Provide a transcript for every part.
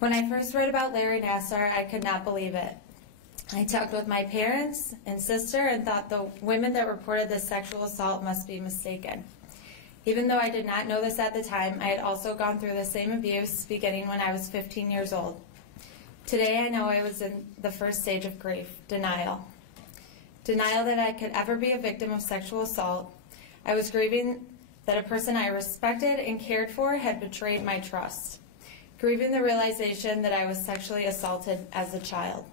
When I first read about Larry Nassar, I could not believe it. I talked with my parents and sister and thought the women that reported this sexual assault must be mistaken. Even though I did not know this at the time, I had also gone through the same abuse beginning when I was 15 years old. Today I know I was in the first stage of grief, denial. Denial that I could ever be a victim of sexual assault. I was grieving that a person I respected and cared for had betrayed my trust. Grieving the realization that I was sexually assaulted as a child.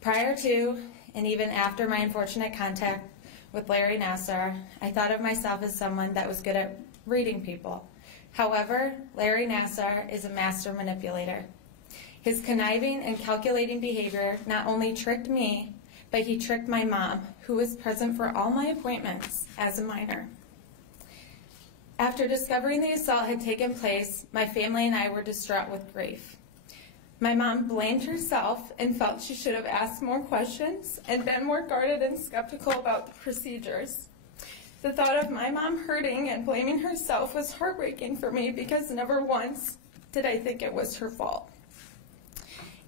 Prior to and even after my unfortunate contact with Larry Nassar, I thought of myself as someone that was good at reading people. However, Larry Nassar is a master manipulator. His conniving and calculating behavior not only tricked me, but he tricked my mom, who was present for all my appointments as a minor. After discovering the assault had taken place, my family and I were distraught with grief. My mom blamed herself and felt she should have asked more questions and been more guarded and skeptical about the procedures. The thought of my mom hurting and blaming herself was heartbreaking for me because never once did I think it was her fault.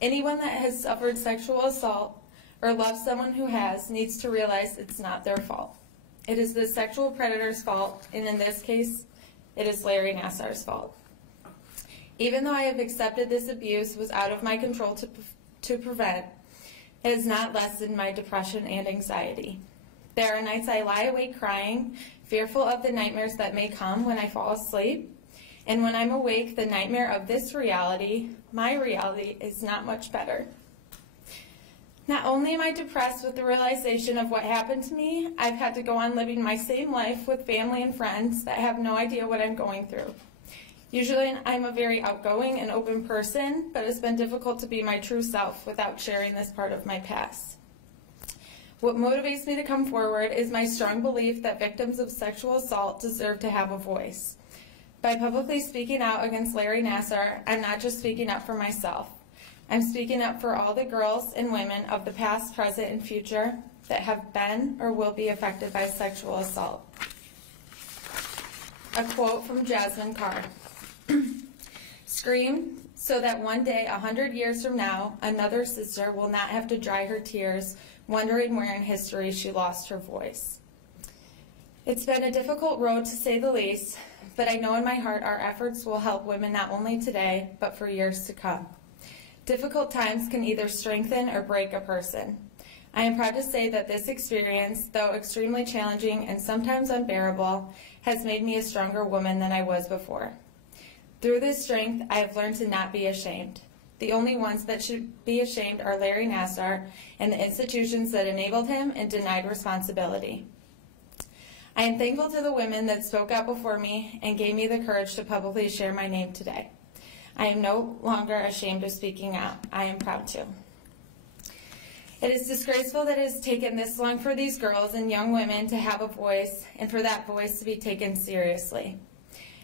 Anyone that has suffered sexual assault or loves someone who has needs to realize it's not their fault. It is the sexual predator's fault, and in this case, it is Larry Nassar's fault. Even though I have accepted this abuse was out of my control to prevent, it has not lessened my depression and anxiety. There are nights I lie awake crying, fearful of the nightmares that may come when I fall asleep, and when I'm awake, the nightmare of this reality, my reality, is not much better. Not only am I depressed with the realization of what happened to me, I've had to go on living my same life with family and friends that have no idea what I'm going through. Usually I'm a very outgoing and open person, but it's been difficult to be my true self without sharing this part of my past. What motivates me to come forward is my strong belief that victims of sexual assault deserve to have a voice. By publicly speaking out against Larry Nassar, I'm not just speaking up for myself. I'm speaking up for all the girls and women of the past, present, and future that have been or will be affected by sexual assault. A quote from Jasmine Carr. Scream so that one day, 100 years from now, another sister will not have to dry her tears, wondering where in history she lost her voice. It's been a difficult road to say the least, but I know in my heart our efforts will help women not only today, but for years to come. Difficult times can either strengthen or break a person. I am proud to say that this experience, though extremely challenging and sometimes unbearable, has made me a stronger woman than I was before. Through this strength, I have learned to not be ashamed. The only ones that should be ashamed are Larry Nassar and the institutions that enabled him and denied responsibility. I am thankful to the women that spoke out before me and gave me the courage to publicly share my name today. I am no longer ashamed of speaking out. I am proud to. It is disgraceful that it has taken this long for these girls and young women to have a voice and for that voice to be taken seriously.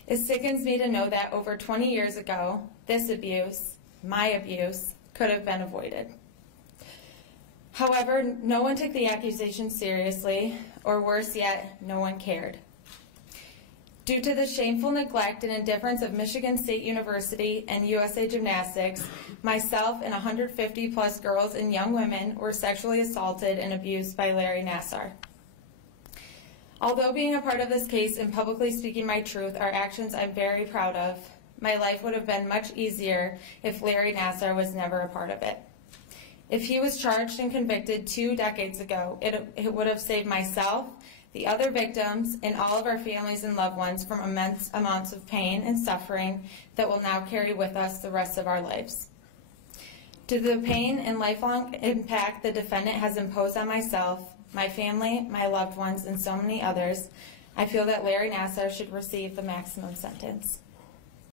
It sickens me to know that over 20 years ago, this abuse, my abuse, could have been avoided. However, no one took the accusation seriously, or worse yet, no one cared. Due to the shameful neglect and indifference of Michigan State University and USA Gymnastics, myself and 150 plus girls and young women were sexually assaulted and abused by Larry Nassar. Although being a part of this case and publicly speaking my truth are actions I'm very proud of, my life would have been much easier if Larry Nassar was never a part of it. If he was charged and convicted 2 decades ago, it would have saved myself, the other victims, and all of our families and loved ones from immense amounts of pain and suffering that will now carry with us the rest of our lives. Due to the pain and lifelong impact the defendant has imposed on myself, my family, my loved ones, and so many others, I feel that Larry Nassar should receive the maximum sentence.